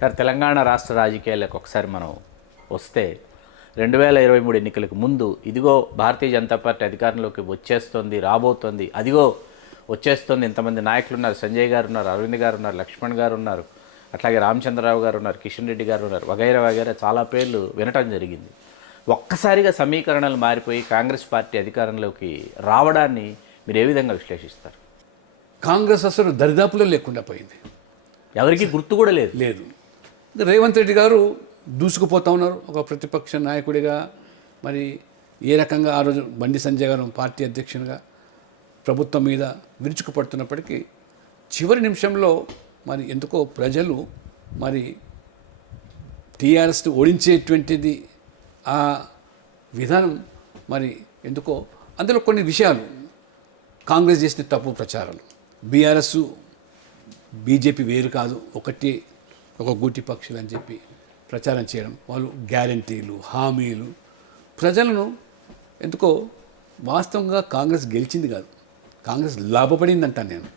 Sir Telangana రాష్ట్ర రాజకీయాలకు ఒకసారి మనం వస్తే 2023 ఎన్నికలకు ముందు ఇదిగో భారతీయ జనతా పార్టీ అధికారంలోకి వచ్చేస్తుంది, రాబోతోంది, అదిగో వచ్చేస్తుంది, ఇంతమంది నాయకులు ఉన్నారు, సంజయ్ గారు ఉన్నారు, అరవింద్ గారు ఉన్నారు, లక్ష్మణ్ గారు ఉన్నారు, అట్లాగే రామచంద్రరావు గారు ఉన్నారు, కిషన్ రెడ్డి గారు ఉన్నారు, వగైరా వగైరా చాలా పేర్లు వినటం జరిగింది. ఒక్కసారిగా సమీకరణలు మారిపోయి కాంగ్రెస్ పార్టీ అధికారంలోకి రావడాన్ని మీరు ఏ విధంగా విశ్లేషిస్తారు? కాంగ్రెస్ అసలు దరిదాపులో లేకుండా పోయింది, ఎవరికి గుర్తు కూడా లేదు. లేదు. రేవంత్ రెడ్డి గారు దూసుకుపోతూ ఉన్నారు ఒక ప్రతిపక్ష నాయకుడిగా. మరి ఏ రకంగా ఆ రోజు బండి సంజయ్ గారు పార్టీ అధ్యక్షునిగా ప్రభుత్వం మీద విరుచుకుపడుతున్నప్పటికీ చివరి నిమిషంలో మరి ఎందుకో ప్రజలు మరి టీఆర్ఎస్ ఓడించేటువంటిది ఆ విధానం మరి ఎందుకో అందులో కొన్ని విషయాలు కాంగ్రెస్ చేసిన తప్పు ప్రచారాలు, బీఆర్ఎస్ బీజేపీ వేరు కాదు, ఒక గూటి పక్షులు అని చెప్పి ప్రచారం చేయడం, వాళ్ళు గ్యారంటీలు హామీలు ప్రజలను ఎందుకో వాస్తవంగా కాంగ్రెస్ గెలిచింది కాదు, కాంగ్రెస్ లాభపడింది అంటాను నేను.